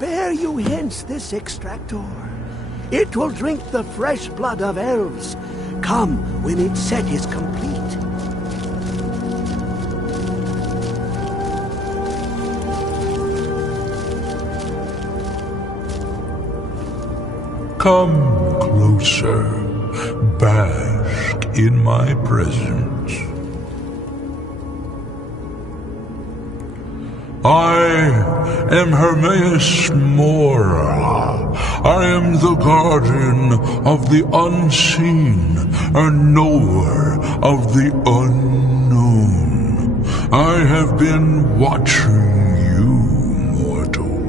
bear you hence this extractor. It will drink the fresh blood of elves. Come when its set is complete. Come closer, bask in my presence. I am Hermaeus Mora. I am the guardian of the unseen, a knower of the unknown. I have been watching you, mortal.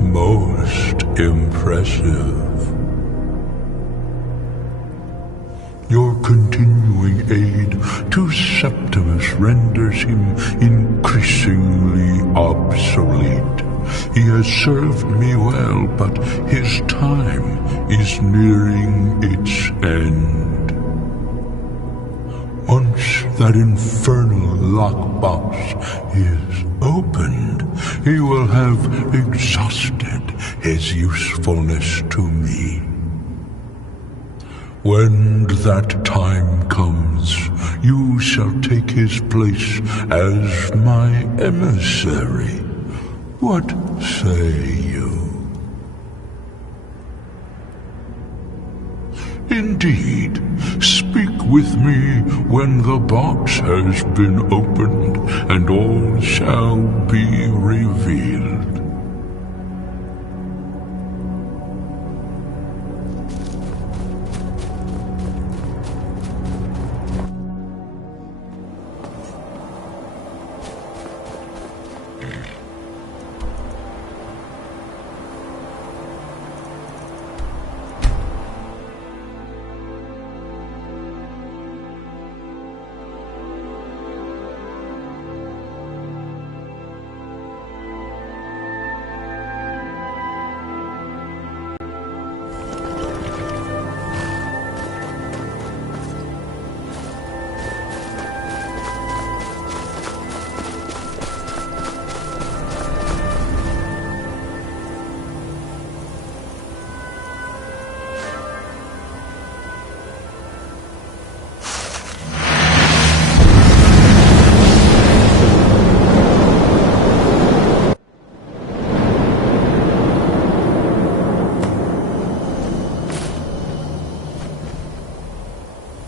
Most impressive. Your continuing aid to Septimus renders him increasingly obsolete. He has served me well, but his time is nearing its end. Once that infernal lockbox is opened, he will have exhausted his usefulness to me. When that time comes, you shall take his place as my emissary. What say you? Indeed, speak with me when the box has been opened, and all shall be revealed.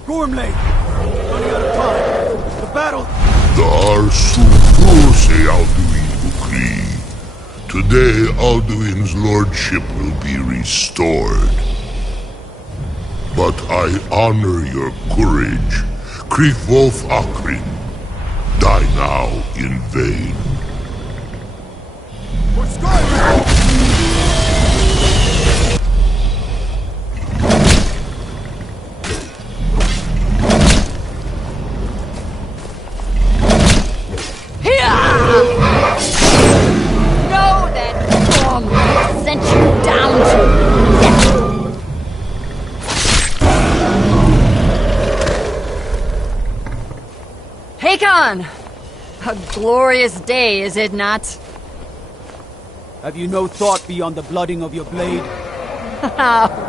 Gormley! Running out of time. The battle... Dar Sufrose Alduin Bukri. Today Alduin's lordship will be restored. But I honor your courage. Krief Wolf Akrin. Die now in vain. For Skyrim! A glorious day, is it not? Have you no thought beyond the blooding of your blade?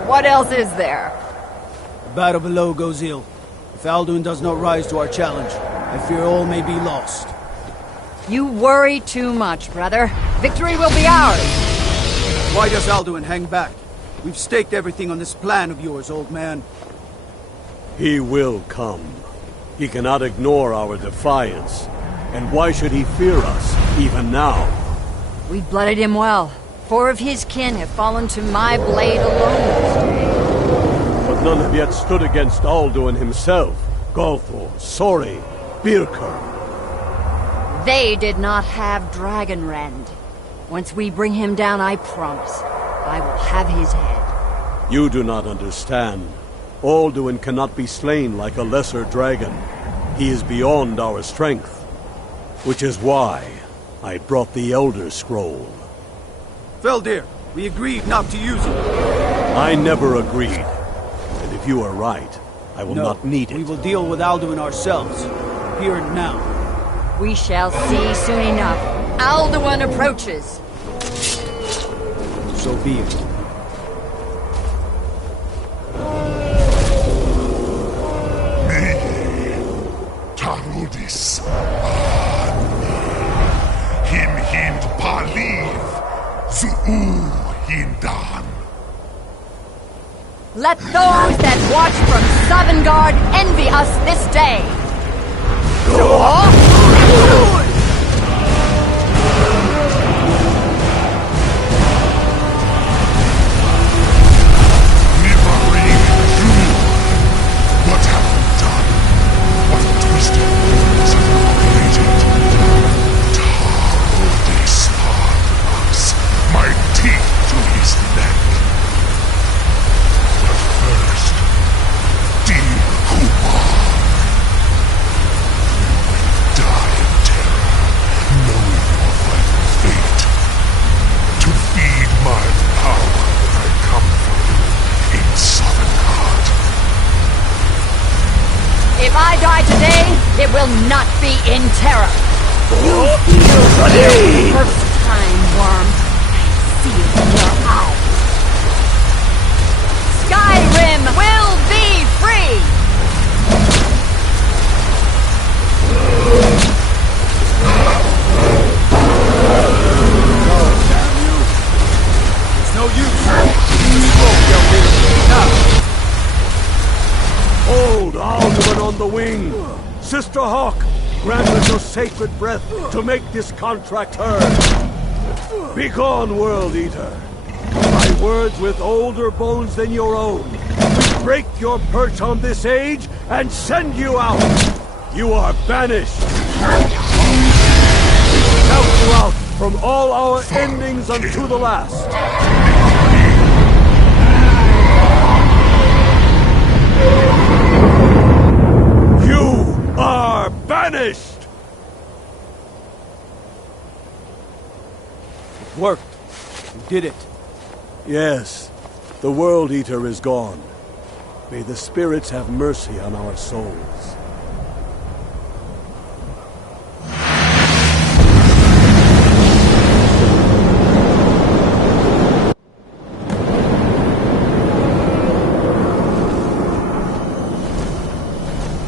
What else is there? The battle below goes ill. If Alduin does not rise to our challenge, I fear all may be lost. You worry too much, brother. Victory will be ours. Why does Alduin hang back? We've staked everything on this plan of yours, old man. He will come. He cannot ignore our defiance. And why should he fear us, even now? We blooded him well. 4 of his kin have fallen to my blade alone this day. But none have yet stood against Alduin himself. Galthor, Sori, Birker. They did not have Dragonrend. Once we bring him down, I promise, I will have his head. You do not understand. Alduin cannot be slain like a lesser dragon. He is beyond our strength. Which is why I brought the Elder Scroll. Feldir, we agreed not to use it. I never agreed. And if you are right, I will not need it. We will deal with Alduin ourselves. Here and now. We shall see soon enough. Alduin approaches. So be it. Tarudis. Him hind paliv. Zuu hindan. Let those that watch from Sovngarde envy us this day. Nivarim, you. What have you done? What twisted words have you created? Tarudis Arthas, my teeth to his neck. But first, dear Kumar, die in terror, knowing your final fate. To feed my power when I come for you in Sovngarde. If I die today, it will not be in terror. You feel for the first time, worm. I see it in your eyes. Skyrim will be free! It's no use. The smoke don't make it enough. Hold Alduin on the wing! Sister Hawk, grant us your sacred breath to make this contract heard. Begone, World Eater. By words with older bones than your own, we break your perch on this age and send you out. You are banished. We count you out from all our endings unto the last. You are banished! It worked. We did it. Yes, the World Eater is gone. May the spirits have mercy on our souls.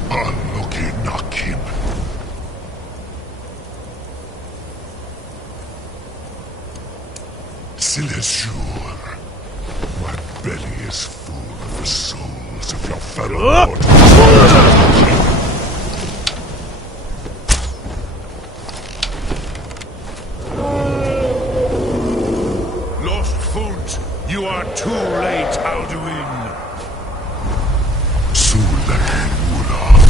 Unlucky Nakim. Silesur. My belly is full of the souls of your fellow mortals. Lost Foot, you are too late, Alduin. Sulay Ulag.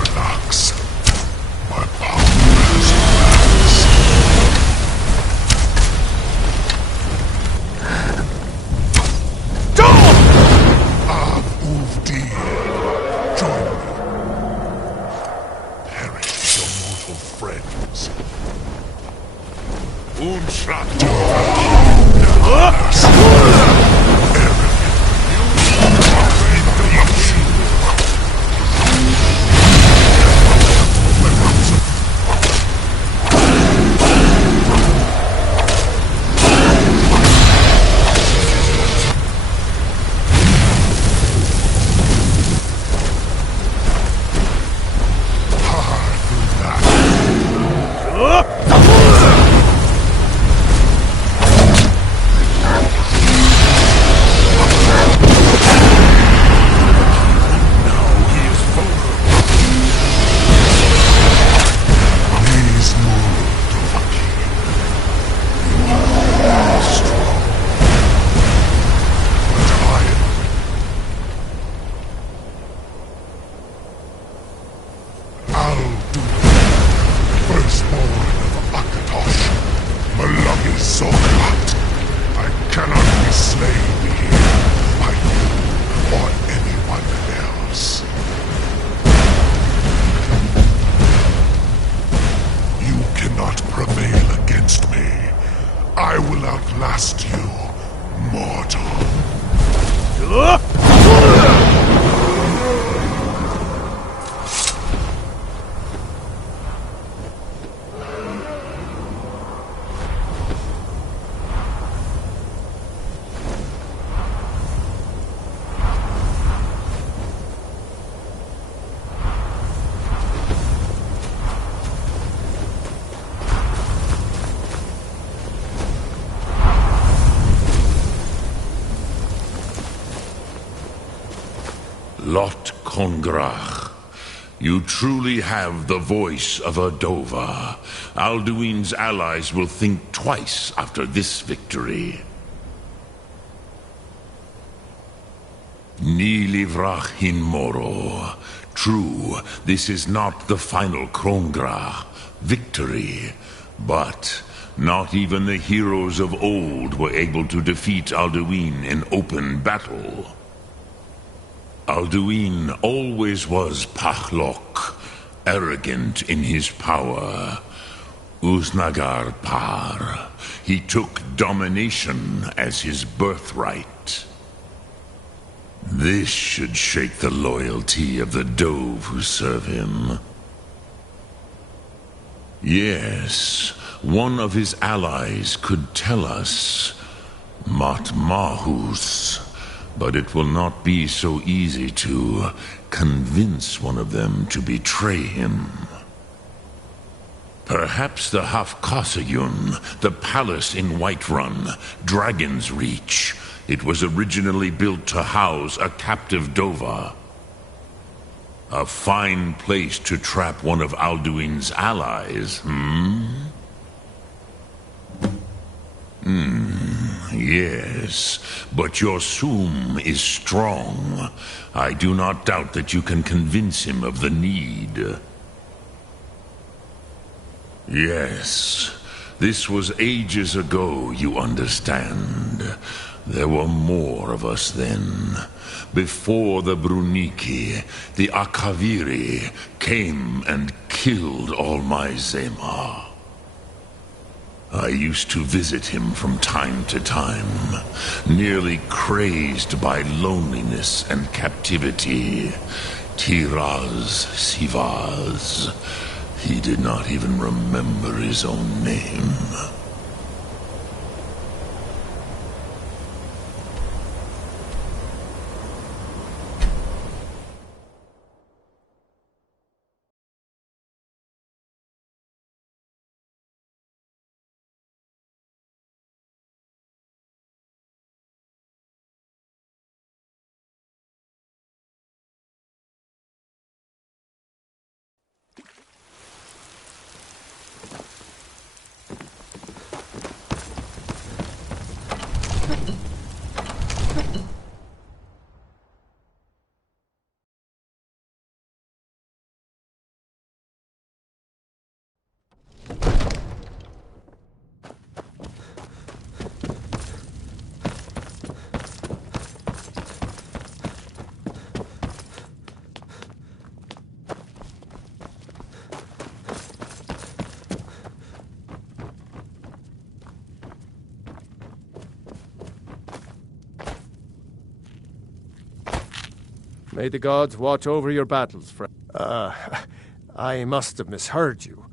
Relax. My power is Uvdi. Join me. Perish your mortal friends. Unschlacht. Lot Kongrach. You truly have the voice of a Dova. Alduin's allies will think twice after this victory. Ni livrach hin moro. True, this is not the final Krongra victory, but not even the heroes of old were able to defeat Alduin in open battle. Alduin always was Pachlok, arrogant in his power. Uznagar Par. He took domination as his birthright. This should shake the loyalty of the Dove who serve him. Yes, one of his allies could tell us. Matmahus. But it will not be so easy to convince one of them to betray him. Perhaps the Hafkasayun, the palace in Whiterun, Dragon's Reach. It was originally built to house a captive Dova. A fine place to trap one of Alduin's allies, Yes, but your Sum is strong. I do not doubt that you can convince him of the need. Yes, this was ages ago, you understand. There were more of us then. Before the Bruniki, the Akaviri came and killed all my Zema. I used to visit him from time to time, nearly crazed by loneliness and captivity. Tiraz Sivaz. He did not even remember his own name. May the gods watch over your battles, friend. I must have misheard you.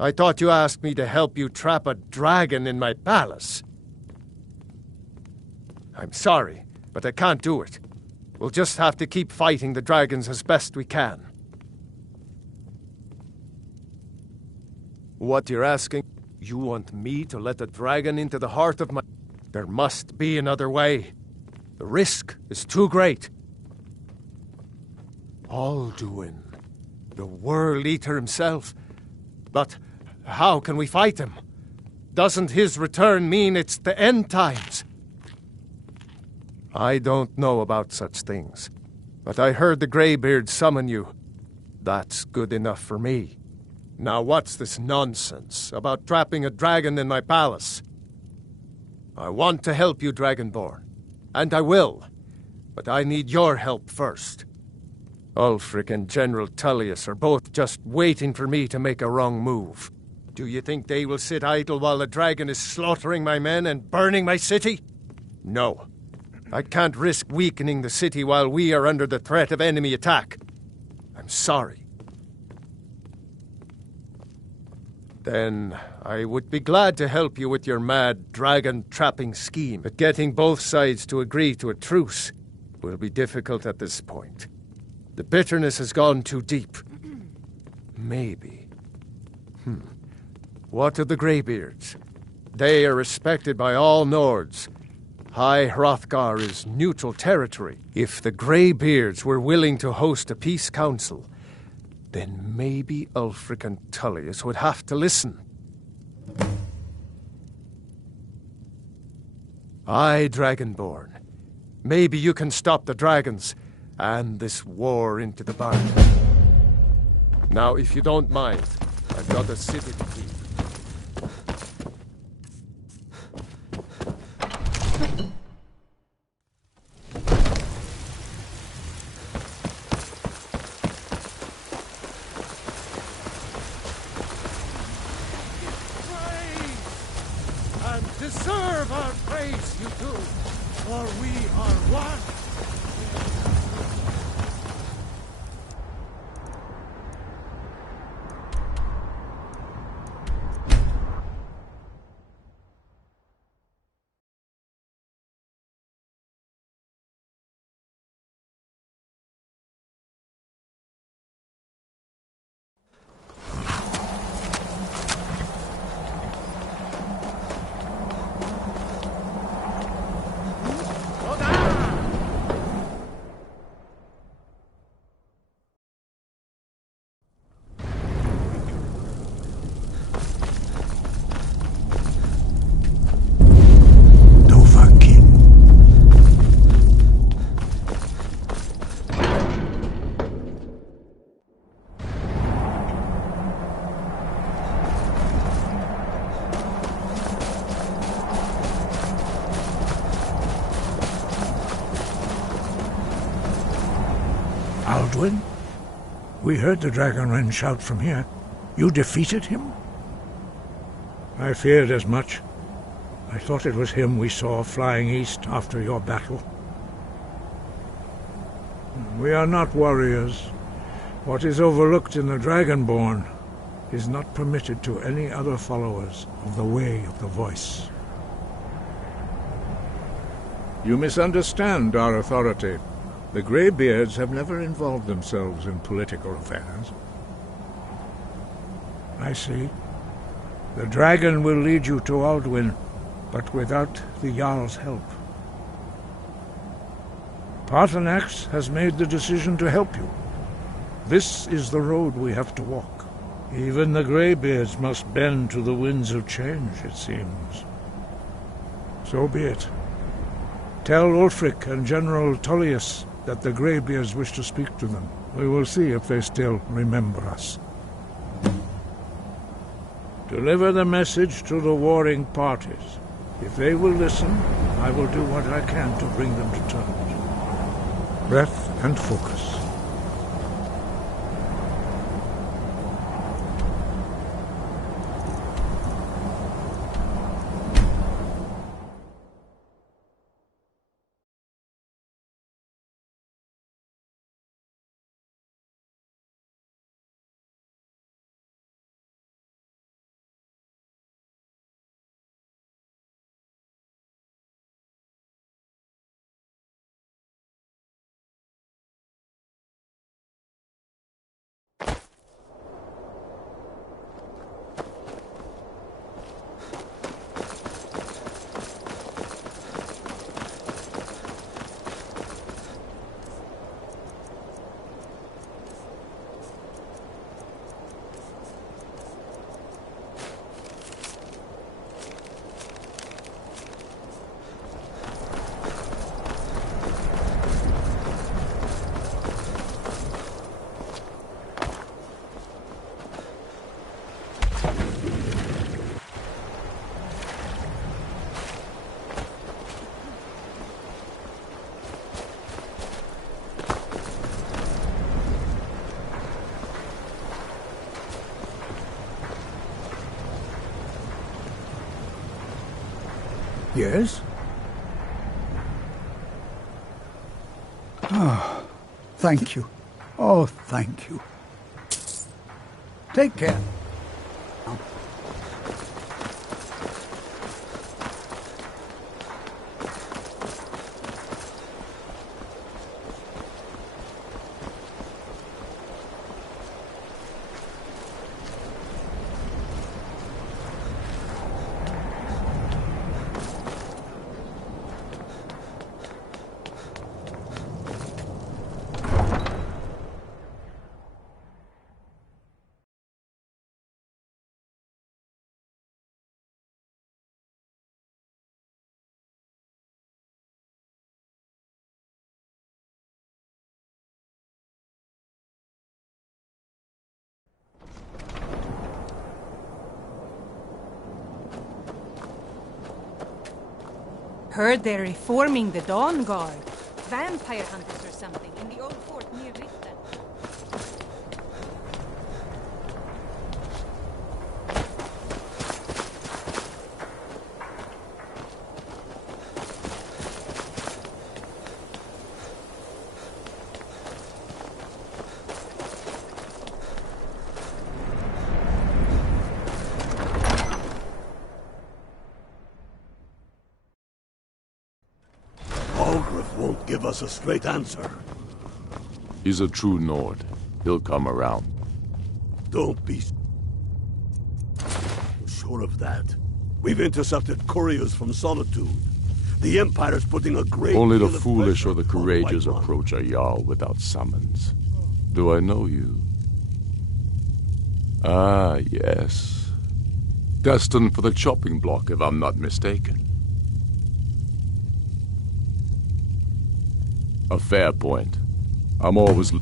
I thought you asked me to help you trap a dragon in my palace. I'm sorry, but I can't do it. We'll just have to keep fighting the dragons as best we can. What you're asking? You want me to let a dragon into the heart of my... There must be another way. The risk is too great. Alduin, the World Eater himself. But how can we fight him? Doesn't his return mean it's the end times? I don't know about such things, but I heard the Greybeard summon you. That's good enough for me. Now what's this nonsense about trapping a dragon in my palace? I want to help you, Dragonborn, and I will, but I need your help first. Ulfric and General Tullius are both just waiting for me to make a wrong move. Do you think they will sit idle while the dragon is slaughtering my men and burning my city? No. I can't risk weakening the city while we are under the threat of enemy attack. I'm sorry. Then I would be glad to help you with your mad dragon-trapping scheme, but getting both sides to agree to a truce will be difficult at this point. The bitterness has gone too deep. Maybe. What of the Greybeards? They are respected by all Nords. High Hrothgar is neutral territory. If the Greybeards were willing to host a peace council, then maybe Ulfric and Tullius would have to listen. Aye, Dragonborn. Maybe you can stop the dragons and this war into the barn. Now, if you don't mind, I've got a city to keep. And deserve our praise, you do, for we are one. Alduin? We heard the Dragonren shout from here. You defeated him? I feared as much. I thought it was him we saw flying east after your battle. We are not warriors. What is overlooked in the Dragonborn is not permitted to any other followers of the Way of the Voice. You misunderstand our authority. The Greybeards have never involved themselves in political affairs. I see. The dragon will lead you to Alduin, but without the Jarl's help. Paarthurnax has made the decision to help you. This is the road we have to walk. Even the Greybeards must bend to the winds of change, it seems. So be it. Tell Ulfric and General Tullius that the Greybeards wish to speak to them. We will see if they still remember us. Deliver the message to the warring parties. If they will listen, I will do what I can to bring them to terms. Breath and focus. Yes? Oh, thank you. Oh, thank you. Take care. Heard they're reforming the Dawn Guard. Vampire hunters or something in the old fort near Richten. Won't give us a straight answer. He's a true Nord. He'll come around. Don't be sure of that. We've intercepted couriers from Solitude. The Empire's putting a great Only the deal of foolish or pressure the on courageous White Run. approach a Jarl without summons. Do I know you? Ah, yes. Destined for the chopping block, if I'm not mistaken. A fair point. I'm always...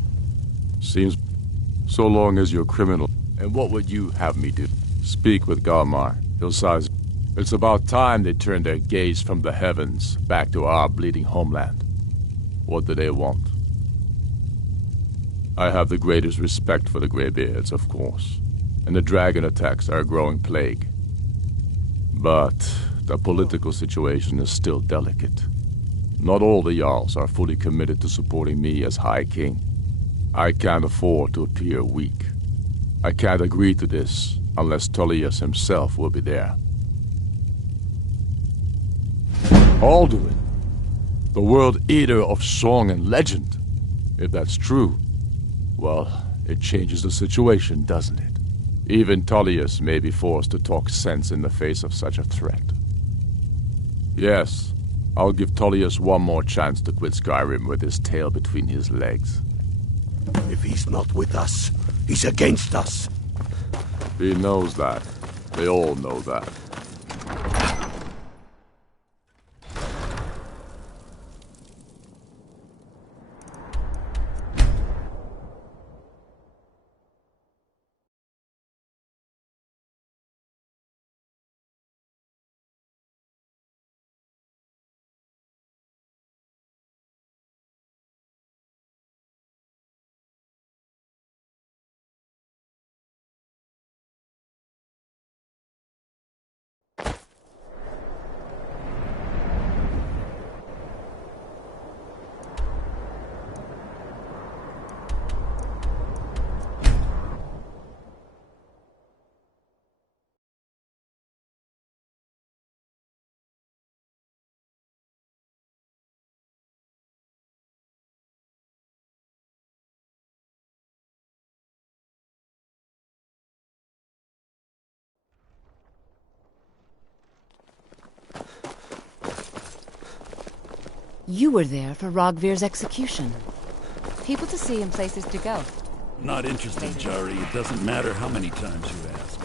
Seems... So long as you're criminal. And what would you have me do? Speak with Galmar. He'll size... It's about time they turned their gaze from the heavens back to our bleeding homeland. What do they want? I have the greatest respect for the Greybeards, of course. And the dragon attacks are a growing plague. But the political situation is still delicate. Not all the Jarls are fully committed to supporting me as High King. I can't afford to appear weak. I can't agree to this unless Tullius himself will be there. Alduin, the World Eater of song and legend. If that's true, well, it changes the situation, doesn't it? Even Tullius may be forced to talk sense in the face of such a threat. Yes, I'll give Tullius one more chance to quit Skyrim with his tail between his legs. If he's not with us, he's against us. He knows that. They all know that. You were there for Rogvir's execution. People to see and places to go. Not interested, Jari. It doesn't matter how many times you ask.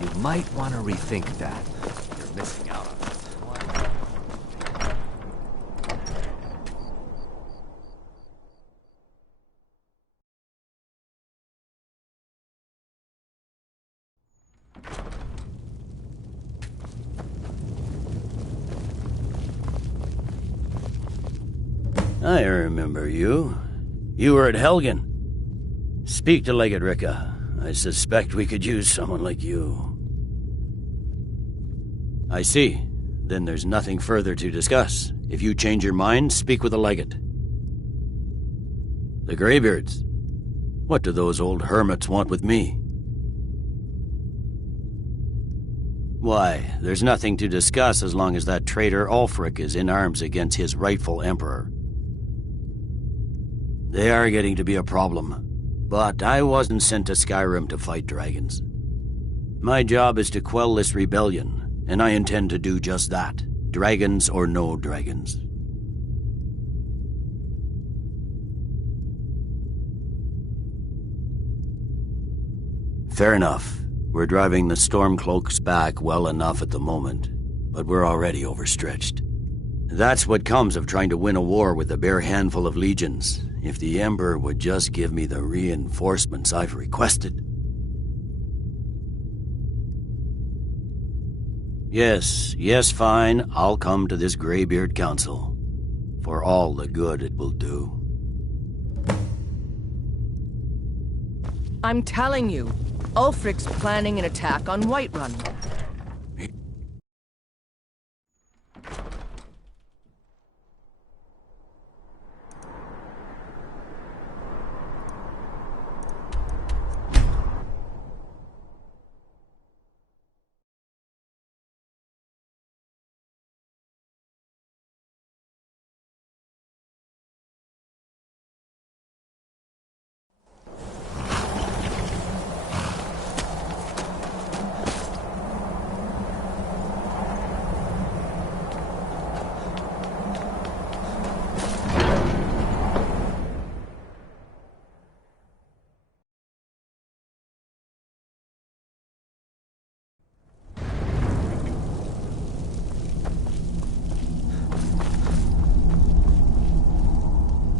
You might want to rethink that. You're missing out on this. I remember you. You were at Helgen. Speak to Legate Ricka. I suspect we could use someone like you. I see. Then there's nothing further to discuss. If you change your mind, speak with the Legate. The Greybeards. What do those old hermits want with me? Why, there's nothing to discuss as long as that traitor Ulfric is in arms against his rightful emperor. They are getting to be a problem, but I wasn't sent to Skyrim to fight dragons. My job is to quell this rebellion, and I intend to do just that, dragons or no dragons. Fair enough. We're driving the Stormcloaks back well enough at the moment, but we're already overstretched. That's what comes of trying to win a war with a bare handful of legions. If the Emperor would just give me the reinforcements I've requested. Yes, fine. I'll come to this Greybeard Council. For all the good it will do. I'm telling you, Ulfric's planning an attack on Whiterun.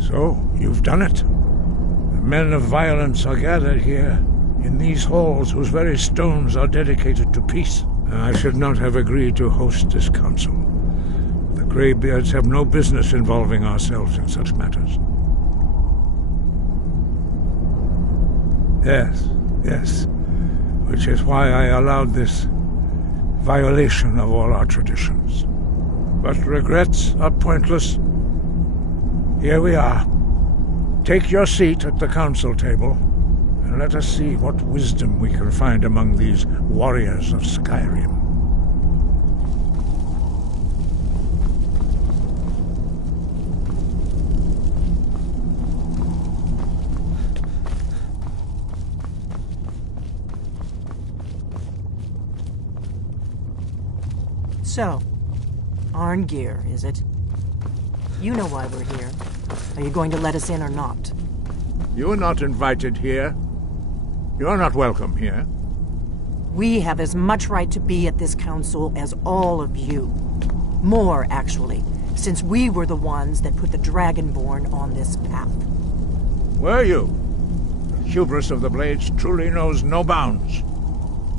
So, you've done it. The men of violence are gathered here, in these halls whose very stones are dedicated to peace. I should not have agreed to host this council. The Greybeards have no business involving ourselves in such matters. Yes. Which is why I allowed this violation of all our traditions. But regrets are pointless. Here we are. Take your seat at the council table, and let us see what wisdom we can find among these warriors of Skyrim. So, Arngeir, is it? You know why we're here. Are you going to let us in or not? You're not invited here. You're not welcome here. We have as much right to be at this council as all of you. More, actually, since we were the ones that put the Dragonborn on this path. Were you? The hubris of the Blades truly knows no bounds.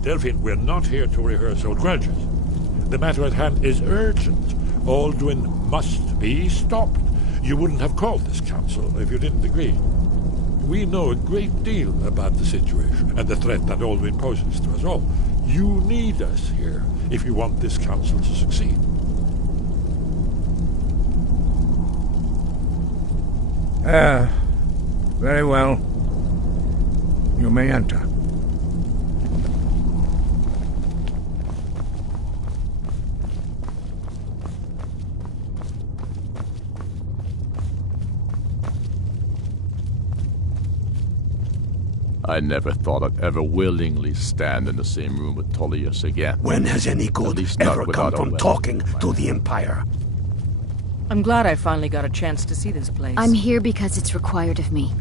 Delphine, we're not here to rehearse old grudges. The matter at hand is urgent. Alduin must be stopped. You wouldn't have called this council if you didn't agree. We know a great deal about the situation and the threat that Alduin poses to us all. You need us here if you want this council to succeed. Very well. You may enter. I never thought I'd ever willingly stand in the same room with Tullius again. When has any good ever come from talking to the Empire? I'm glad I finally got a chance to see this place. I'm here because it's required of me.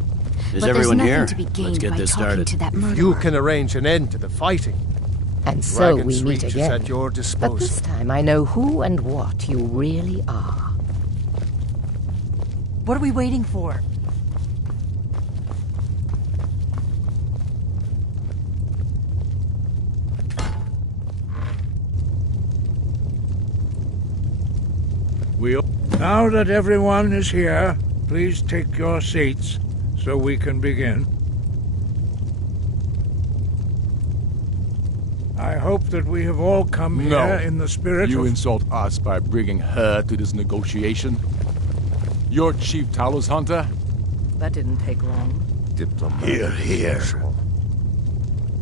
Is but everyone there's nothing here? to be gained Let's get by this talking started. to that murderer. You can arrange an end to the fighting. And so Dragon's we meet Reach again. is at your disposal. But this time I know who and what you really are. What are we waiting for? Now that everyone is here, please take your seats so we can begin. I hope that we have all come here in the spirit You of... insult us by bringing her to this negotiation? You're Chief Talos Hunter? That didn't take long. Here, here.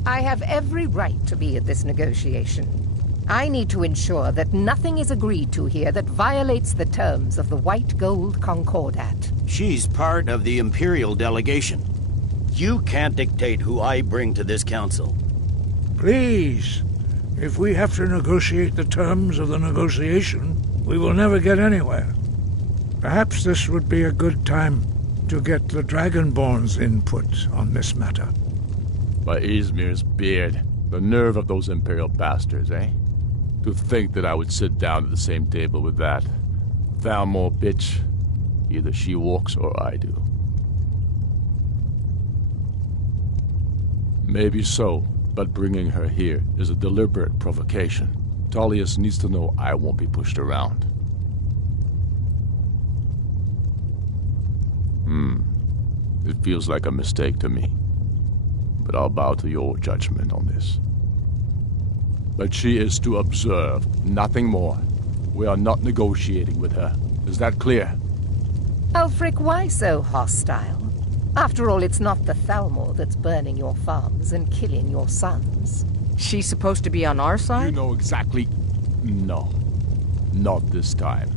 I have every right to be at this negotiation. I need to ensure that nothing is agreed to here that violates the terms of the White Gold Concordat. She's part of the Imperial delegation. You can't dictate who I bring to this council. Please, if we have to negotiate the terms of the negotiation, we will never get anywhere. Perhaps this would be a good time to get the Dragonborn's input on this matter. By Izmir's beard, the nerve of those Imperial bastards, eh? To think that I would sit down at the same table with that. Thalmor bitch. Either she walks or I do. Maybe so, but bringing her here is a deliberate provocation. Tullius needs to know I won't be pushed around. It feels like a mistake to me. But I'll bow to your judgment on this. But she is to observe, nothing more. We are not negotiating with her. Is that clear? Ulfric, why so hostile? After all, it's not the Thalmor that's burning your farms and killing your sons. She's supposed to be on our side? You know exactly... No. Not this time.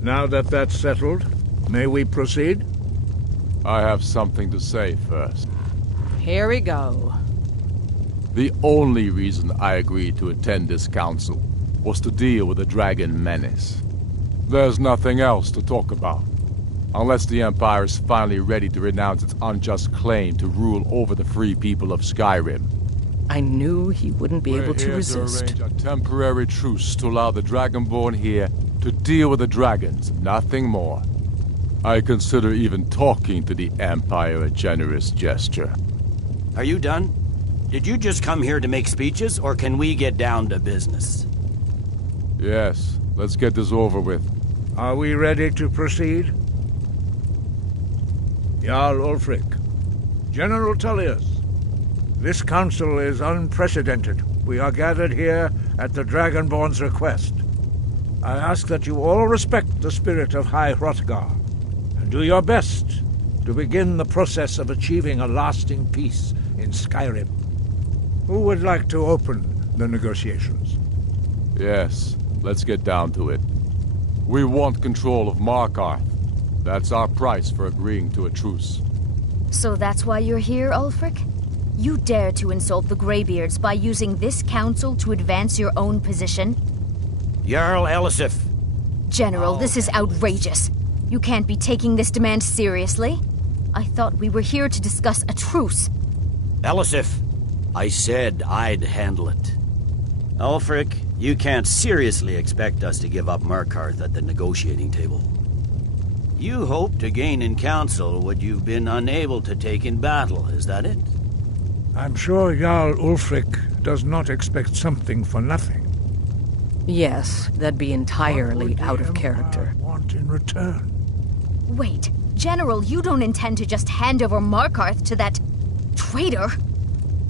Now that that's settled, may we proceed? I have something to say first. Here we go. The only reason I agreed to attend this council was to deal with the dragon menace. There's nothing else to talk about. Unless the Empire is finally ready to renounce its unjust claim to rule over the free people of Skyrim. I knew he wouldn't be able to resist. We're here to arrange a temporary truce to allow the Dragonborn here to deal with the dragons, nothing more. I consider even talking to the Empire a generous gesture. Are you done? Did you just come here to make speeches, or can we get down to business? Yes, let's get this over with. Are we ready to proceed? Jarl Ulfric, General Tullius, this council is unprecedented. We are gathered here at the Dragonborn's request. I ask that you all respect the spirit of High Hrothgar, and do your best to begin the process of achieving a lasting peace in Skyrim. Who would like to open the negotiations? Yes, let's get down to it. We want control of Markarth. That's our price for agreeing to a truce. So that's why you're here, Ulfric? You dare to insult the Greybeards by using this council to advance your own position? Jarl Elisif. General, this is outrageous. You can't be taking this demand seriously. I thought we were here to discuss a truce. Elisif, I said I'd handle it. Ulfric, you can't seriously expect us to give up Markarth at the negotiating table. You hope to gain in council what you've been unable to take in battle, is that it? I'm sure Jarl Ulfric does not expect something for nothing. Yes, that'd be entirely out of character. Want in return? Wait, General, you don't intend to just hand over Markarth to that traitor?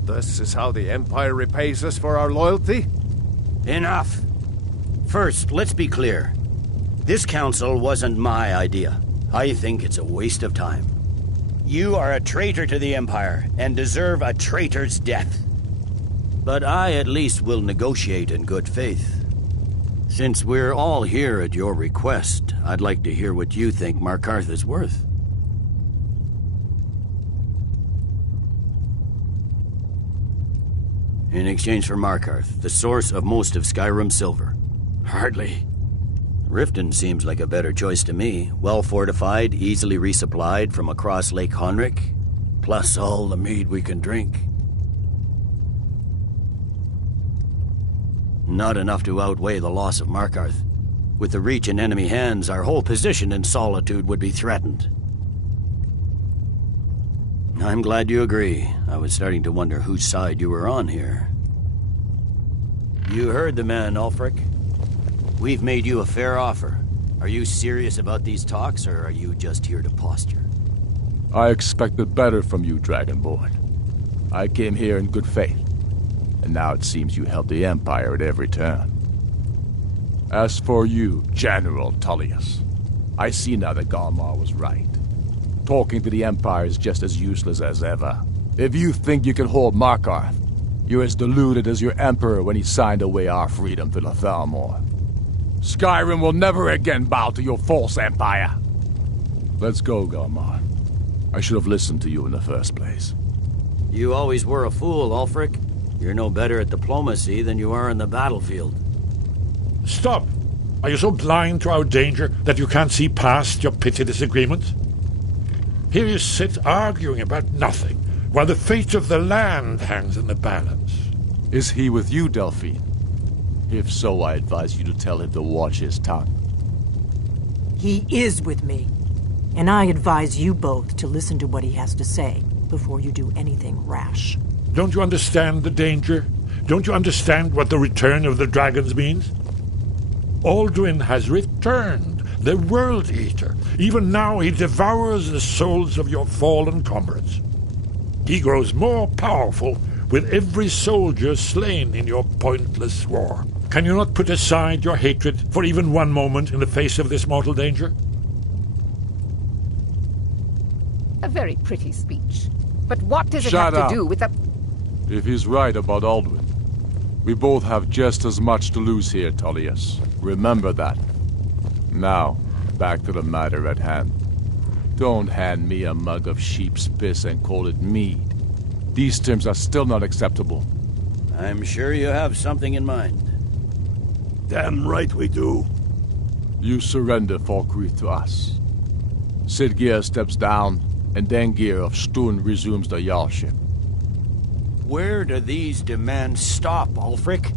This is how the Empire repays us for our loyalty? Enough. First, let's be clear. This council wasn't my idea. I think it's a waste of time. You are a traitor to the Empire and deserve a traitor's death. But I at least will negotiate in good faith. Since we're all here at your request, I'd like to hear what you think Markarth is worth. In exchange for Markarth, the source of most of Skyrim's silver. Hardly. Riften seems like a better choice to me. Well fortified, easily resupplied from across Lake Honric, plus all the mead we can drink. Not enough to outweigh the loss of Markarth. With the Reach in enemy hands, our whole position in Solitude would be threatened. I'm glad you agree. I was starting to wonder whose side you were on here. You heard the man, Ulfric. We've made you a fair offer. Are you serious about these talks, or are you just here to posture? I expected better from you, Dragonborn. I came here in good faith, and now it seems you help the Empire at every turn. As for you, General Tullius, I see now that Galmar was right. Talking to the Empire is just as useless as ever. If you think you can hold Markarth, you're as deluded as your Emperor when he signed away our freedom to the Thalmor. Skyrim will never again bow to your false empire. Let's go, Galmar. I should have listened to you in the first place. You always were a fool, Ulfric. You're no better at diplomacy than you are in the battlefield. Stop! Are you so blind to our danger that you can't see past your petty disagreements? Here you sit arguing about nothing, while the fate of the land hangs in the balance. Is he with you, Delphine? If so, I advise you to tell him to watch his tongue. He is with me. And I advise you both to listen to what he has to say before you do anything rash. Don't you understand the danger? Don't you understand what the return of the dragons means? Alduin has returned, the World Eater. Even now he devours the souls of your fallen comrades. He grows more powerful with every soldier slain in your pointless war. Can you not put aside your hatred for even one moment in the face of this mortal danger? A very pretty speech. But what does it Shut have up. to do with the... If he's right about Alduin, we both have just as much to lose here, Tullius. Remember that. Now, back to the matter at hand. Don't hand me a mug of sheep's piss and call it mead. These terms are still not acceptable. I'm sure you have something in mind. Damn right we do. You surrender Falkreath to us. Sidgeir steps down, and Dengir of Stun resumes the Jarlship. Where do these demands stop, Ulfric?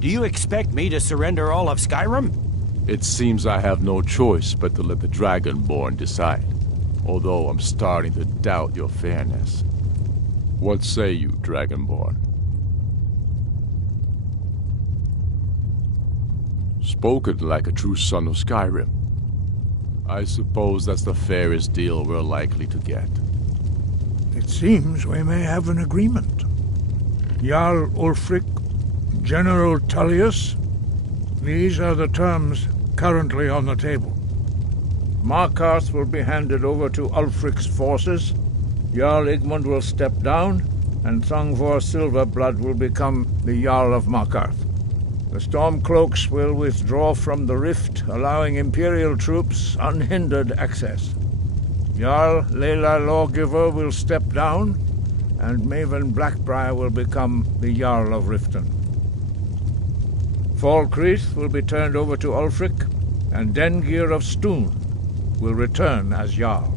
Do you expect me to surrender all of Skyrim? It seems I have no choice but to let the Dragonborn decide, although I'm starting to doubt your fairness. What say you, Dragonborn? Spoken like a true son of Skyrim. I suppose that's the fairest deal we're likely to get. It seems we may have an agreement. Jarl Ulfric, General Tullius, these are the terms currently on the table. Markarth will be handed over to Ulfric's forces, Jarl Igmund will step down, and Thongvor Silverblood will become the Jarl of Markarth. The Stormcloaks will withdraw from the rift, allowing Imperial troops unhindered access. Jarl Leila Lawgiver will step down, and Maven Blackbriar will become the Jarl of Riften. Falkreath will be turned over to Ulfric, and Dengir of Stun will return as Jarl.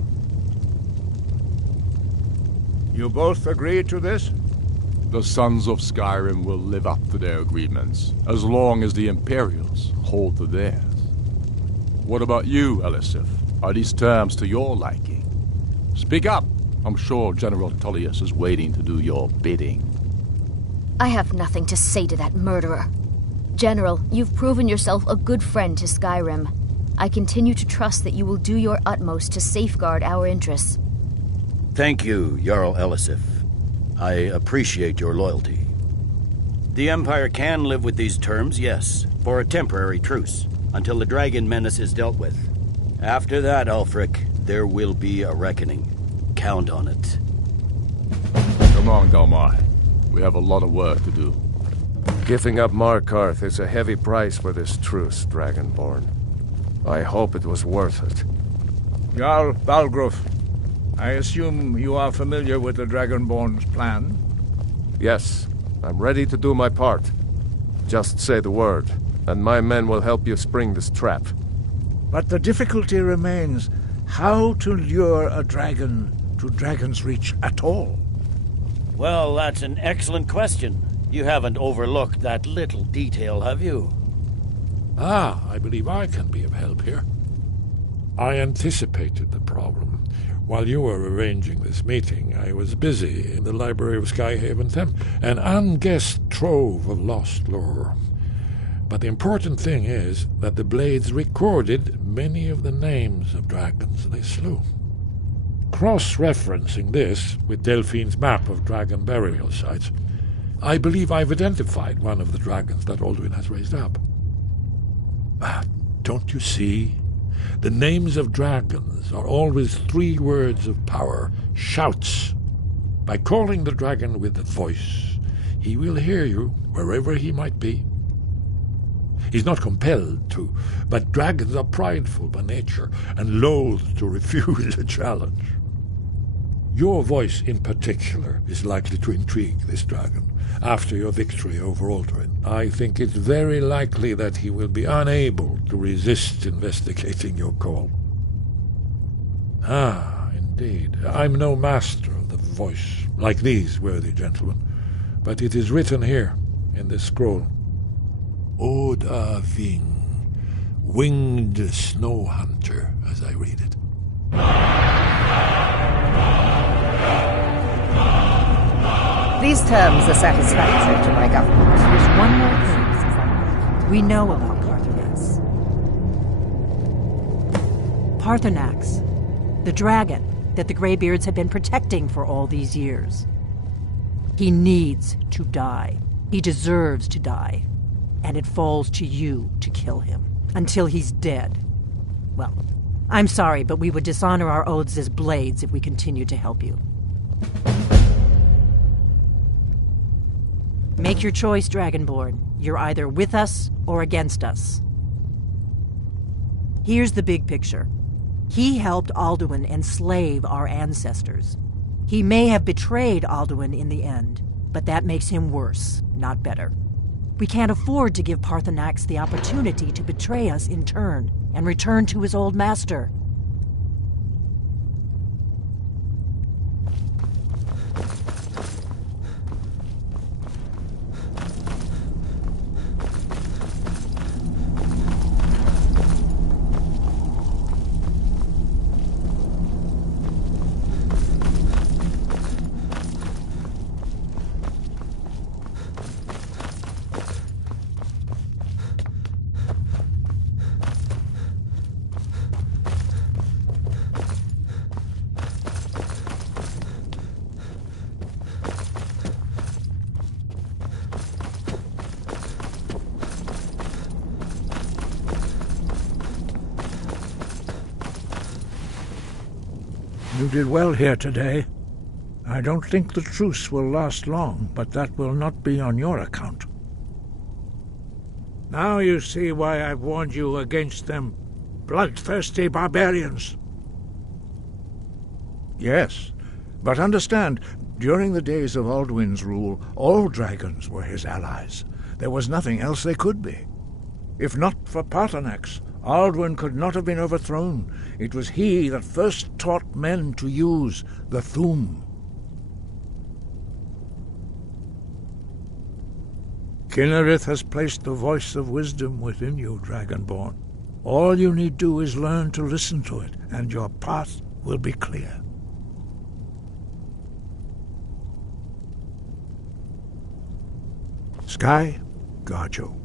You both agree to this? The Sons of Skyrim will live up to their agreements, as long as the Imperials hold to theirs. What about you, Elisif? Are these terms to your liking? Speak up! I'm sure General Tullius is waiting to do your bidding. I have nothing to say to that murderer. General, you've proven yourself a good friend to Skyrim. I continue to trust that you will do your utmost to safeguard our interests. Thank you, Jarl Elisif. I appreciate your loyalty. The Empire can live with these terms, yes, for a temporary truce, until the dragon menace is dealt with. After that, Ulfric, there will be a reckoning. Count on it. Come on, Dalmar. We have a lot of work to do. Giving up Markarth is a heavy price for this truce, Dragonborn. I hope it was worth it. Jarl Balgruf, I assume you are familiar with the Dragonborn's plan? Yes, I'm ready to do my part. Just say the word, and my men will help you spring this trap. But the difficulty remains how to lure a dragon to Dragon's Reach at all. Well, that's an excellent question. You haven't overlooked that little detail, have you? I believe I can be of help here. I anticipated the problem. While you were arranging this meeting, I was busy in the library of Skyhaven Temp, an unguessed trove of lost lore. But the important thing is that the Blades recorded many of the names of dragons they slew. Cross-referencing this with Delphine's map of dragon burial sites, I believe I've identified one of the dragons that Alduin has raised up. Don't you see? The names of dragons are always 3 words of power, shouts. By calling the dragon with the voice, he will hear you wherever he might be. He's not compelled to, but dragons are prideful by nature and loath to refuse a challenge. Your voice in particular is likely to intrigue this dragon. After your victory over Alduin, I think it's very likely that he will be unable to resist investigating your call. Indeed. I'm no master of the voice, like these worthy gentlemen, but it is written here in this scroll. Oda Ving, winged snow hunter, as I read it. These terms are satisfactory to my government. There's one more thing we know about Parthenax. Parthenax, the dragon that the Greybeards have been protecting for all these years. He needs to die. He deserves to die. And it falls to you to kill him until he's dead. Well, I'm sorry, but we would dishonor our oaths as blades if we continued to help you. Make your choice, Dragonborn. You're either with us or against us. Here's the big picture. He helped Alduin enslave our ancestors. He may have betrayed Alduin in the end, but that makes him worse, not better. We can't afford to give Parthenax the opportunity to betray us in turn and return to his old master. You did well here today. I don't think the truce will last long, but that will not be on your account. Now you see why I've warned you against them bloodthirsty barbarians. Yes, but understand, during the days of Alduin's rule, all dragons were his allies. There was nothing else they could be. If not for Parthenax, Alduin could not have been overthrown. It was he that first taught men to use the Thu'um. Kinnerith has placed the voice of wisdom within you, Dragonborn. All you need do is learn to listen to it, and your path will be clear. Sky, guard you.